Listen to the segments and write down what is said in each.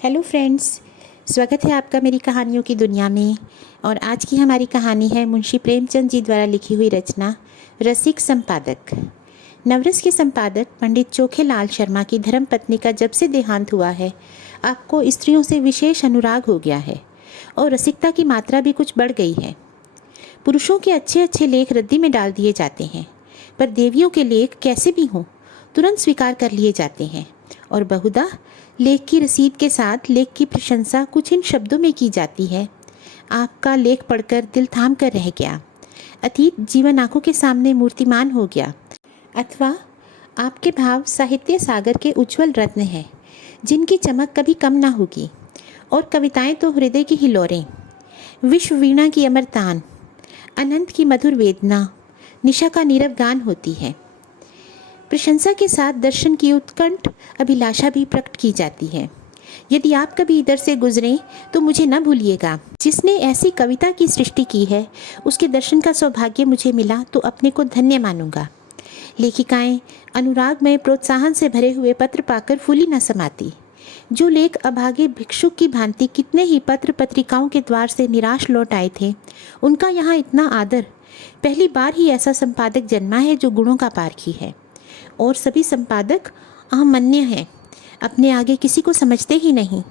Hello friends, स्वागत है आपका मेरी कहानियों की दुनिया में। और आज की हमारी कहानी है मुंशी प्रेमचंद जी द्वारा लिखी हुई रचना रसिक संपादक। नवरस के संपादक पंडित चोखेलाल शर्मा की धर्मपत्नी का जब से देहांत हुआ है, आपको स्त्रियों से विशेष अनुराग हो गया है और रसिकता की मात्रा भी कुछ बढ़ गई है। पुरुषों के अच्छे अच्छे लेख रद्दी में डाल दिए जाते हैं, पर देवियों के लेख कैसे भी हों तुरंत स्वीकार कर लिए जाते हैं और बहुधा लेख की रसीद के साथ लेख की प्रशंसा कुछ इन शब्दों में की जाती है। आपका लेख पढ़कर दिल थाम कर रह गया, अतीत जीवन आंखों के सामने मूर्तिमान हो गया। अथवा आपके भाव साहित्य सागर के उज्जवल रत्न हैं, जिनकी चमक कभी कम ना होगी। और कविताएं तो हृदय की हिलोरें, विश्व वीणा की अमर तान, अनंत की मधुर वेदना, निशा का नीरव गान होती है। प्रशंसा के साथ दर्शन की उत्कंठ अभिलाषा भी प्रकट की जाती है। यदि आप कभी इधर से गुजरें तो मुझे न भूलिएगा। जिसने ऐसी कविता की सृष्टि की है उसके दर्शन का सौभाग्य मुझे मिला तो अपने को धन्य मानूंगा। लेखिकाएं अनुराग में प्रोत्साहन से भरे हुए पत्र पाकर फूली न समाती। जो लेख अभागे भिक्षुक की भांति कितने ही पत्र पत्रिकाओं के द्वार से निराश लौट आए थे, उनका यहाँ इतना आदर। पहली बार ही ऐसा संपादक जन्मा है जो गुणों का पारखी है। और सभी संपादक अहमन्य हैं, अपने आगे किसी को समझते ही नहीं।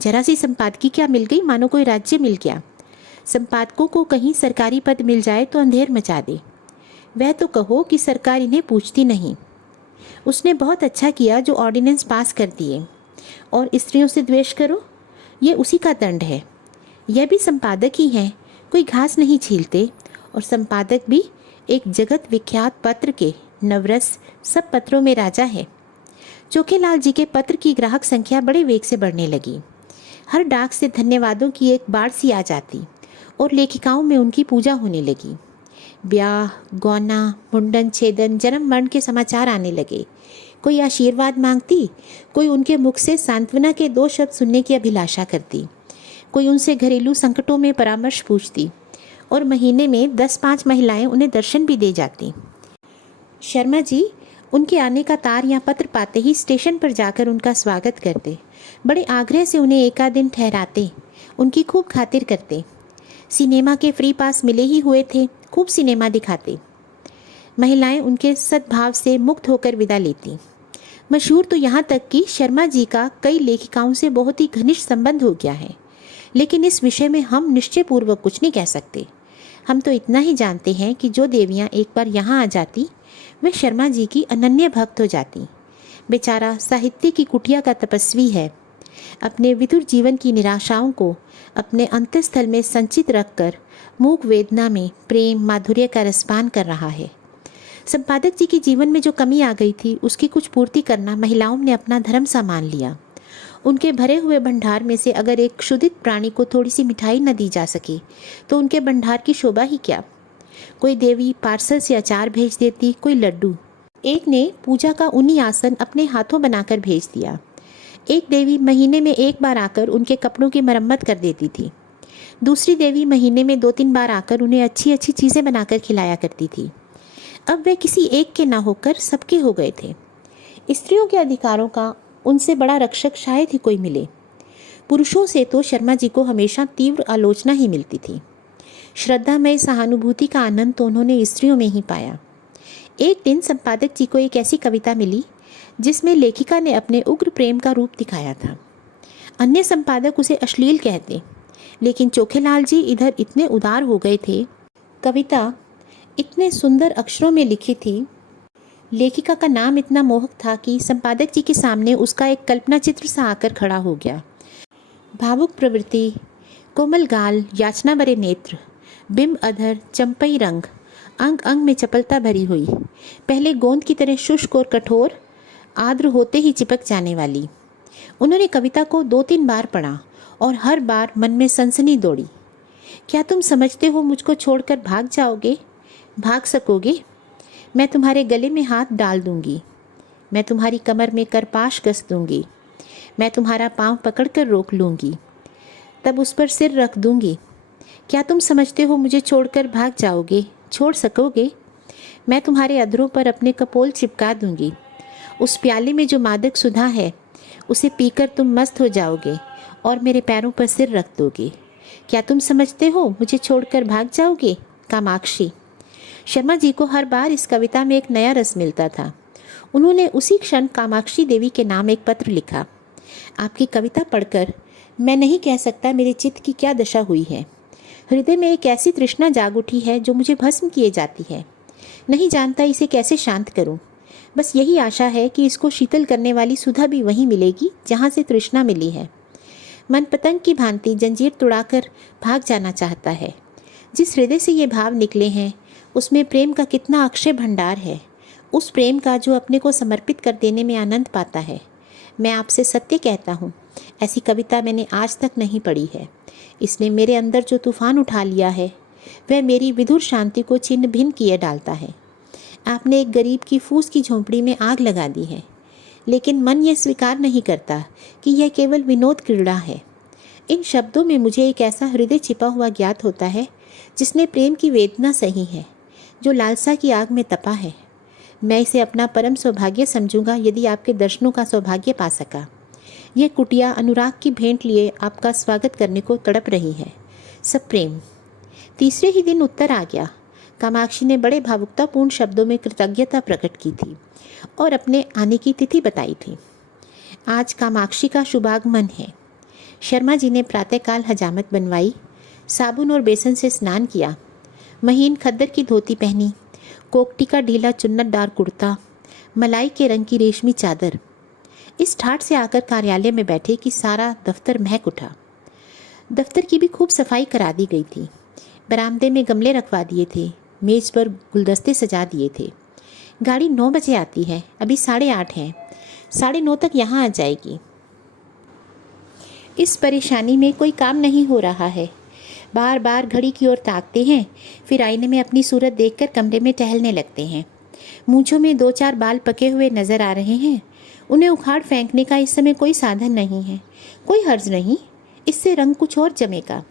जरा सी संपादकी क्या मिल गई, मानो कोई राज्य मिल गया। संपादकों को कहीं सरकारी पद मिल जाए तो अंधेर मचा दे। वह तो कहो कि सरकार इन्हें पूछती नहीं। उसने बहुत अच्छा किया जो ऑर्डिनेंस पास कर दिए। और स्त्रियों से द्वेष करो, ये उसी का दंड है। यह भी संपादक ही हैं, कोई घास नहीं छीलते। और संपादक भी एक जगत विख्यात पत्र के नवरस सब पत्रों में राजा है। चोखेलाल जी के पत्र की ग्राहक संख्या बड़े वेग से बढ़ने लगी। हर डाक से धन्यवादों की एक बाढ़ सी आ जाती और लेखिकाओं में उनकी पूजा होने लगी। ब्याह, गौना, मुंडन, छेदन, जन्म मरण के समाचार आने लगे। कोई आशीर्वाद मांगती, कोई उनके मुख से सांत्वना के 2 शब्द सुनने की अभिलाषा करती, कोई उनसे घरेलू संकटों में परामर्श पूछती और महीने में 10-5 महिलाएं उन्हें दर्शन भी दे जाती। शर्मा जी उनके आने का तार या पत्र पाते ही स्टेशन पर जाकर उनका स्वागत करते, बड़े आग्रह से उन्हें एकाध दिन ठहराते, उनकी खूब खातिर करते। सिनेमा के फ्री पास मिले ही हुए थे, खूब सिनेमा दिखाते। महिलाएं उनके सद्भाव से मुक्त होकर विदा लेती। मशहूर तो यहाँ तक कि शर्मा जी का कई लेखिकाओं से बहुत ही घनिष्ठ संबंध हो गया है। लेकिन इस विषय में हम निश्चय पूर्वक कुछ नहीं कह सकते। हम तो इतना ही जानते हैं कि जो देवियाँ एक बार यहाँ आ जाती वे शर्मा जी की अनन्य भक्त हो जाती। बेचारा साहित्य की कुटिया का तपस्वी है, अपने विदुर जीवन की निराशाओं को अपने अंतःस्थल में संचित रखकर मूक वेदना में प्रेम माधुर्य का रसपान कर रहा है। संपादक जी के जीवन में जो कमी आ गई थी उसकी कुछ पूर्ति करना महिलाओं ने अपना धर्म सा मान लिया। उनके भरे हुए भंडार में से अगर एक क्षुधित प्राणी को थोड़ी सी मिठाई न दी जा सके तो उनके भंडार की शोभा ही क्या। कोई देवी पार्सल से अचार भेज देती, कोई लड्डू। एक ने पूजा का ऊनी आसन अपने हाथों बनाकर भेज दिया। एक देवी महीने में 1 बार आकर उनके कपड़ों की मरम्मत कर देती थी। दूसरी देवी महीने में 2-3 बार आकर उन्हें अच्छी अच्छी चीज़ें बनाकर खिलाया करती थी। अब वे किसी एक के ना होकर सबके हो गए थे। स्त्रियों के अधिकारों का उनसे बड़ा रक्षक शायद ही कोई मिले। पुरुषों से तो शर्मा जी को हमेशा तीव्र आलोचना ही मिलती थी। श्रद्धा में सहानुभूति का आनंद तो उन्होंने स्त्रियों में ही पाया। एक दिन संपादक जी को एक ऐसी कविता मिली जिसमें लेखिका ने अपने उग्र प्रेम का रूप दिखाया था। अन्य संपादक उसे अश्लील कहते, लेकिन चोखेलाल जी इधर इतने उदार हो गए थे। कविता इतने सुंदर अक्षरों में लिखी थी, लेखिका का नाम इतना मोहक था कि संपादक जी के सामने उसका एक कल्पना चित्र सा आकर खड़ा हो गया। भावुक प्रवृत्ति, कोमल गाल, याचना भरे नेत्र, बिंब अधर, चंपई रंग, अंग अंग में चपलता भरी हुई, पहले गोंद की तरह शुष्क और कठोर, आर्द्र होते ही चिपक जाने वाली। उन्होंने कविता को 2-3 बार पढ़ा और हर बार मन में सनसनी दौड़ी। क्या तुम समझते हो मुझको छोड़कर भाग जाओगे? भाग सकोगे? मैं तुम्हारे गले में हाथ डाल दूंगी, मैं तुम्हारी कमर में करपाश कस दूंगी, मैं तुम्हारा पाँव पकड़कर रोक लूंगी, तब उस पर सिर रख दूंगी। क्या तुम समझते हो मुझे छोड़कर भाग जाओगे? छोड़ सकोगे? मैं तुम्हारे अधरों पर अपने कपोल चिपका दूंगी। उस प्याले में जो मादक सुधा है उसे पीकर तुम मस्त हो जाओगे और मेरे पैरों पर सिर रख दोगे। क्या तुम समझते हो मुझे छोड़कर भाग जाओगे? कामाक्षी। शर्मा जी को हर बार इस कविता में एक नया रस मिलता था। उन्होंने उसी क्षण कामाक्षी देवी के नाम एक पत्र लिखा। आपकी कविता पढ़कर मैं नहीं कह सकता मेरे चित्त की क्या दशा हुई है। हृदय में एक ऐसी तृष्णा जाग उठी है जो मुझे भस्म किए जाती है। नहीं जानता इसे कैसे शांत करूं। बस यही आशा है कि इसको शीतल करने वाली सुधा भी वहीं मिलेगी जहां से तृष्णा मिली है। मन पतंग की भांति जंजीर तुड़ाकर भाग जाना चाहता है। जिस हृदय से ये भाव निकले हैं उसमें प्रेम का कितना अक्षय भंडार है, उस प्रेम का जो अपने को समर्पित कर देने में आनंद पाता है। मैं आपसे सत्य कहता हूँ, ऐसी कविता मैंने आज तक नहीं पढ़ी है। इसने मेरे अंदर जो तूफान उठा लिया है वह मेरी विधुर शांति को छिन्न भिन्न किए डालता है। आपने एक गरीब की फूस की झोंपड़ी में आग लगा दी है, लेकिन मन यह स्वीकार नहीं करता कि यह केवल विनोद क्रीड़ा है। इन शब्दों में मुझे एक ऐसा हृदय छिपा हुआ ज्ञात होता है जिसने प्रेम की वेदना सही है, जो लालसा की आग में तपा है। मैं इसे अपना परम सौभाग्य समझूंगा यदि आपके दर्शनों का सौभाग्य पा सका। यह कुटिया अनुराग की भेंट लिए आपका स्वागत करने को तड़प रही है। सब प्रेम। तीसरे ही दिन उत्तर आ गया। कामाक्षी ने बड़े भावुकतापूर्ण शब्दों में कृतज्ञता प्रकट की थी और अपने आने की तिथि बताई थी। आज कामाक्षी का शुभागमन है। शर्मा जी ने प्रातःकाल हजामत बनवाई, साबुन और बेसन से स्नान किया, महीन खद्दर की धोती पहनी, कोकटी का ढीला चुन्नटदार कुर्ता, मलाई के रंग की रेशमी चादर। इस ठाठ से आकर कार्यालय में बैठे कि सारा दफ्तर महक उठा। दफ्तर की भी खूब सफाई करा दी गई थी। बरामदे में गमले रखवा दिए थे, मेज पर गुलदस्ते सजा दिए थे। गाड़ी 9 बजे आती है, अभी 8:30 हैं। 9:30 तक यहाँ आ जाएगी। इस परेशानी में कोई काम नहीं हो रहा है। बार बार घड़ी की ओर ताकते हैं, फिर आईने में अपनी सूरत देखकर कमरे में टहलने लगते हैं। मूंछों में 2-4 बाल पके हुए नजर आ रहे हैं। उन्हें उखाड़ फेंकने का इस समय कोई साधन नहीं है। कोई हर्ज नहीं, इससे रंग कुछ और जमेगा।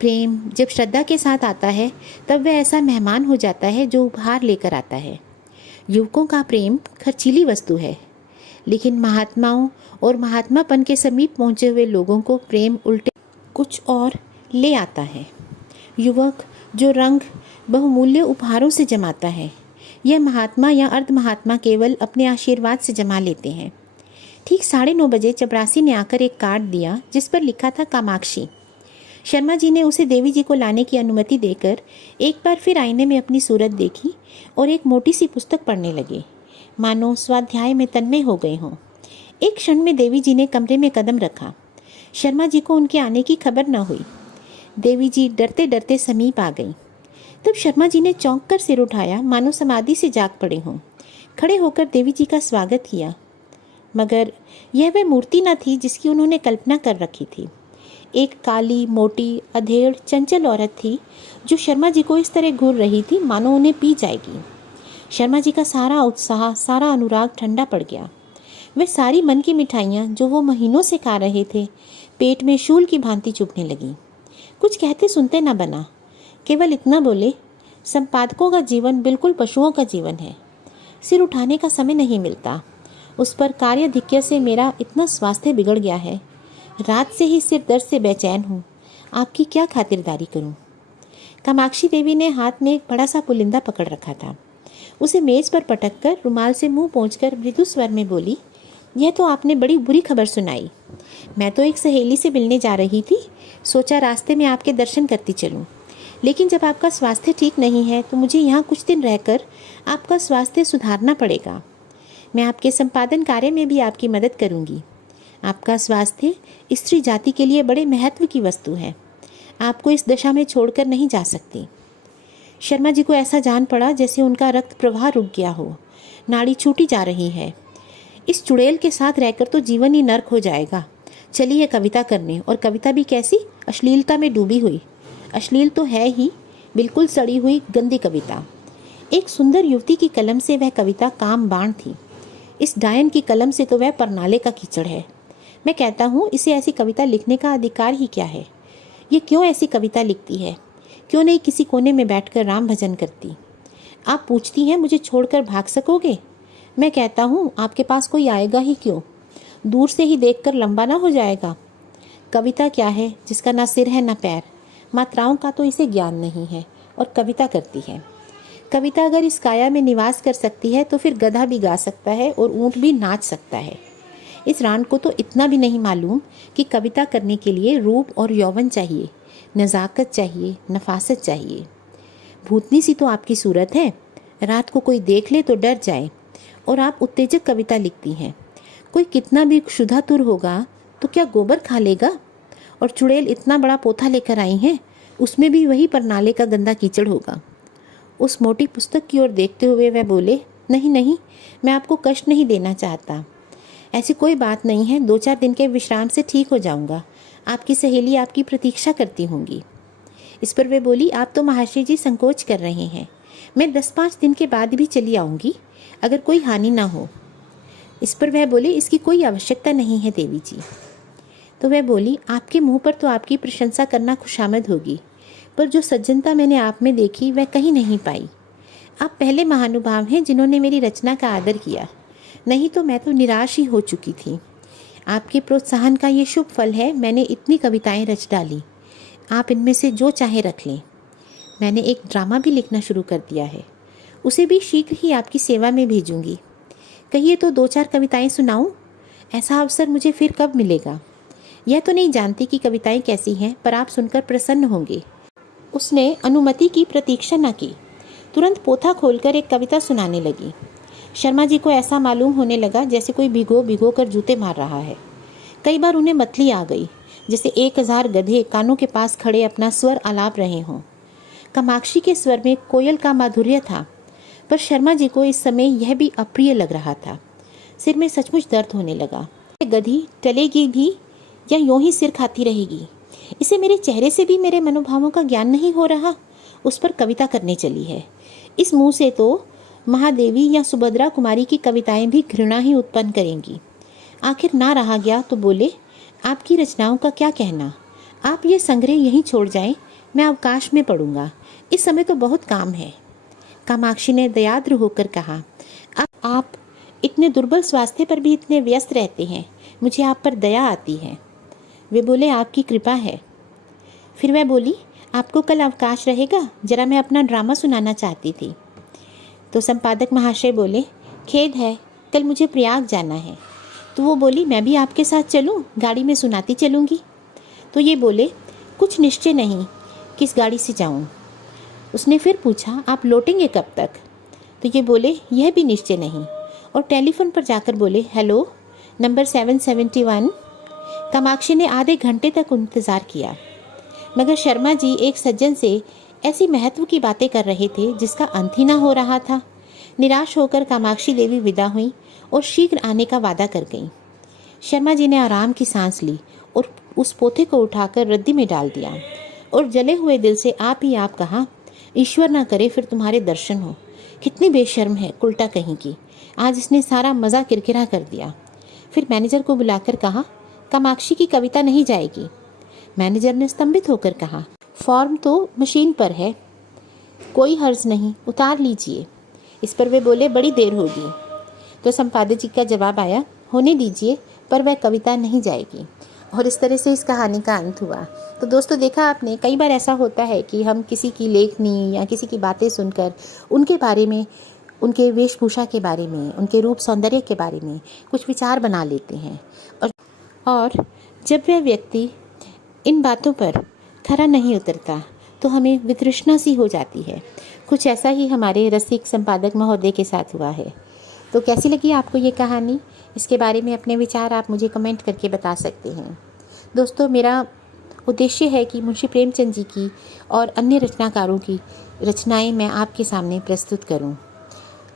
प्रेम जब श्रद्धा के साथ आता है तब वह ऐसा मेहमान हो जाता है जो उपहार लेकर आता है। युवकों का प्रेम खर्चीली वस्तु है, लेकिन महात्माओं और महात्मापन के समीप पहुँचे हुए लोगों को प्रेम उल्टे कुछ और ले आता है। युवक जो रंग बहुमूल्य उपहारों से जमाता है, यह महात्मा या अर्ध महात्मा केवल अपने आशीर्वाद से जमा लेते हैं। ठीक 9:30 बजे चपरासी ने आकर एक कार्ड दिया जिस पर लिखा था कामाक्षी। शर्मा जी ने उसे देवी जी को लाने की अनुमति देकर एक बार फिर आईने में अपनी सूरत देखी और एक मोटी सी पुस्तक पढ़ने लगे, मानो स्वाध्याय में तन्मय हो गए हों। एक क्षण में देवी जी ने कमरे में कदम रखा। शर्मा जी को उनके आने की खबर न हुई। देवी जी डरते डरते समीप आ गई। तब शर्मा जी ने चौंक कर सिर उठाया, मानो समाधि से जाग पड़े हों। खड़े होकर देवी जी का स्वागत किया, मगर यह वह मूर्ति न थी जिसकी उन्होंने कल्पना कर रखी थी। एक काली, मोटी, अधेड़, चंचल औरत थी जो शर्मा जी को इस तरह घूर रही थी मानो उन्हें पी जाएगी। शर्मा जी का सारा उत्साह, सारा अनुराग ठंडा पड़ गया। वे सारी मन की मिठाइयाँ जो वो महीनों से खा रहे थे, पेट में शूल की भांति चुभने लगी। कुछ कहते सुनते न बना, केवल इतना बोले, संपादकों का जीवन बिल्कुल पशुओं का जीवन है। सिर उठाने का समय नहीं मिलता। उस पर कार्याधिक्य से मेरा इतना स्वास्थ्य बिगड़ गया है। रात से ही सिर दर्द से बेचैन हूँ। आपकी क्या खातिरदारी करूँ? कामाक्षी देवी ने हाथ में एक बड़ा सा पुलिंदा पकड़ रखा था। उसे मेज पर पटक कर रुमाल से मुंह पोंछकर मृदु स्वर में बोली, यह तो आपने बड़ी बुरी खबर सुनाई। मैं तो एक सहेली से मिलने जा रही थी, सोचा रास्ते में आपके दर्शन करती चलूं। लेकिन जब आपका स्वास्थ्य ठीक नहीं है तो मुझे यहाँ कुछ दिन रहकर आपका स्वास्थ्य सुधारना पड़ेगा। मैं आपके संपादन कार्य में भी आपकी मदद करूँगी। आपका स्वास्थ्य स्त्री जाति के लिए बड़े महत्व की वस्तु है। आपको इस दशा में छोड़कर नहीं जा सकती। शर्मा जी को ऐसा जान पड़ा जैसे उनका रक्त प्रवाह रुक गया हो, नाड़ी छूटी जा रही है। इस चुड़ैल के साथ रहकर तो जीवन ही नर्क हो जाएगा। चलिए कविता करने, और कविता भी कैसी, अश्लीलता में डूबी हुई। अश्लील तो है ही, बिल्कुल सड़ी हुई गंदी कविता। एक सुंदर युवती की कलम से वह कविता काम बाण थी। इस डायन की कलम से तो वह परनाले का कीचड़ है। मैं कहता हूँ, इसे ऐसी कविता लिखने का अधिकार ही क्या है? ये क्यों ऐसी कविता लिखती है? क्यों नहीं किसी कोने में बैठकर राम भजन करती? आप पूछती हैं मुझे छोड़कर भाग सकोगे? मैं कहता हूँ आपके पास कोई आएगा ही क्यों? दूर से ही देखकर लंबा ना हो जाएगा। कविता क्या है जिसका ना सिर है ना पैर। मात्राओं का तो इसे ज्ञान नहीं है और कविता करती है। कविता अगर इस काया में निवास कर सकती है तो फिर गधा भी गा सकता है और ऊँट भी नाच सकता है। इस रान को तो इतना भी नहीं मालूम कि कविता करने के लिए रूप और यौवन चाहिए, नज़ाकत चाहिए, नफासत चाहिए। भूतनी सी तो आपकी सूरत है, रात को कोई देख ले तो डर जाए, और आप उत्तेजक कविता लिखती हैं। कोई कितना भी क्षुधातुर होगा तो क्या गोबर खा लेगा? और चुड़ैल इतना बड़ा पोथा लेकर आई हैं, उसमें भी वही पर नाले का गंदा कीचड़ होगा। उस मोटी पुस्तक की ओर देखते हुए वह बोले, नहीं नहीं, मैं आपको कष्ट नहीं देना चाहता। ऐसी कोई बात नहीं है, 2-4 दिन के विश्राम से ठीक हो जाऊंगा। आपकी सहेली आपकी प्रतीक्षा करती होंगी। इस पर वे बोली, आप तो महाशय जी संकोच कर रहे हैं। मैं 10-5 दिन के बाद भी चली आऊँगी, अगर कोई हानि ना हो। इस पर वह बोली, इसकी कोई आवश्यकता नहीं है देवी जी। तो वह बोली, आपके मुँह पर तो आपकी प्रशंसा करना खुशामद होगी, पर जो सज्जनता मैंने आप में देखी वह कहीं नहीं पाई। आप पहले महानुभाव हैं जिन्होंने मेरी रचना का आदर किया, नहीं तो मैं तो निराश ही हो चुकी थी। आपके प्रोत्साहन का ये शुभ फल है, मैंने इतनी कविताएं रच डाली। आप इनमें से जो चाहे रख लें। मैंने एक ड्रामा भी लिखना शुरू कर दिया है, उसे भी शीघ्र ही आपकी सेवा में भेजूंगी। कहिए तो 2-4 कविताएं सुनाऊं? ऐसा अवसर मुझे फिर कब मिलेगा? यह तो नहीं जानती कि कविताएं कैसी हैं, पर आप सुनकर प्रसन्न होंगे। उसने अनुमति की प्रतीक्षा न की, तुरंत पोथा खोलकर एक कविता सुनाने लगी। शर्मा जी को ऐसा मालूम होने लगा जैसे कोई भिगो भिगो कर जूते मार रहा है। कई बार उन्हें मतली आ गई, जैसे 1000 गधे कानों के पास खड़े अपना स्वर आलाप रहे हों। कामाक्षी के स्वर में कोयल का माधुर्य था, पर शर्मा जी को इस समय यह भी अप्रिय लग रहा था। सिर में सचमुच दर्द होने लगा। गधी टलेगी भी या यूं ही सिर खाती रहेगी? इसे मेरे चेहरे से भी मेरे मनोभावों का ज्ञान नहीं हो रहा। उस पर कविता करने चली है। इस मुंह से तो महादेवी या सुभद्रा कुमारी की कविताएं भी घृणा ही उत्पन्न करेंगी। आखिर ना रहा गया तो बोले, आपकी रचनाओं का क्या कहना? आप ये संग्रह यहीं छोड़ जाएं, मैं अवकाश में पढ़ूंगा। इस समय तो बहुत काम है। कामाक्षी ने दयाद्र होकर कहा, आप इतने दुर्बल स्वास्थ्य पर भी इतने व्यस्त रहते हैं, मुझे आप पर दया आती है। वे बोले, आपकी कृपा है। फिर वह बोली, आपको कल अवकाश रहेगा? जरा मैं अपना ड्रामा सुनाना चाहती थी। तो संपादक महाशय बोले, खेद है, कल मुझे प्रयाग जाना है। तो वो बोली, मैं भी आपके साथ चलूं? गाड़ी में सुनाती चलूंगी। तो ये बोले, कुछ निश्चय नहीं किस गाड़ी से जाऊं। उसने फिर पूछा, आप लौटेंगे कब तक? तो ये बोले, यह भी निश्चय नहीं। और टेलीफोन पर जाकर बोले, हेलो, नंबर 771। कामाक्षी ने आधे घंटे तक इंतज़ार किया, मगर शर्मा जी एक सज्जन से ऐसी महत्व की बातें कर रहे थे जिसका अंत ही ना हो रहा था। निराश होकर कामाक्षी देवी विदा हुई और शीघ्र आने का वादा कर गईं। शर्मा जी ने आराम की सांस ली और उस पोथे को उठाकर रद्दी में डाल दिया और जले हुए दिल से आप ही आप कहा, ईश्वर ना करे फिर तुम्हारे दर्शन हो। कितनी बेशर्म है कुल्टा कहीं की, आज इसने सारा मज़ा किरकिरा कर दिया। फिर मैनेजर को बुलाकर कहा, कामाक्षी की कविता नहीं जाएगी। मैनेजर ने स्तंभित होकर कहा, फॉर्म तो मशीन पर है, कोई हर्ज नहीं, उतार लीजिए। इस पर वे बोले, बड़ी देर होगी। तो संपादक जी का जवाब आया, होने दीजिए, पर वह कविता नहीं जाएगी। और इस तरह से इस कहानी का अंत हुआ। तो दोस्तों, देखा आपने, कई बार ऐसा होता है कि हम किसी की लेखनी या किसी की बातें सुनकर उनके बारे में, उनके वेशभूषा के बारे में, उनके रूप सौंदर्य के बारे में कुछ विचार बना लेते हैं, और जब वह व्यक्ति इन बातों पर खरा नहीं उतरता तो हमें वितृष्णा सी हो जाती है। कुछ ऐसा ही हमारे रसिक संपादक महोदय के साथ हुआ है। तो कैसी लगी आपको ये कहानी? इसके बारे में अपने विचार आप मुझे कमेंट करके बता सकते हैं। दोस्तों, मेरा उद्देश्य है कि मुंशी प्रेमचंद जी की और अन्य रचनाकारों की रचनाएं मैं आपके सामने प्रस्तुत करूं।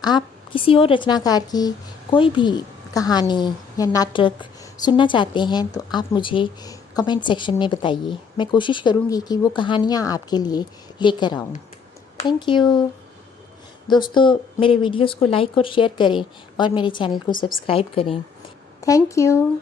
आप किसी और रचनाकार की कोई भी कहानी या नाटक सुनना चाहते हैं तो आप मुझे कमेंट सेक्शन में बताइए। मैं कोशिश करूंगी कि वो कहानियाँ आपके लिए लेकर आऊँ। थैंक यू दोस्तों, मेरे वीडियोस को लाइक और शेयर करें और मेरे चैनल को सब्सक्राइब करें। Thank you.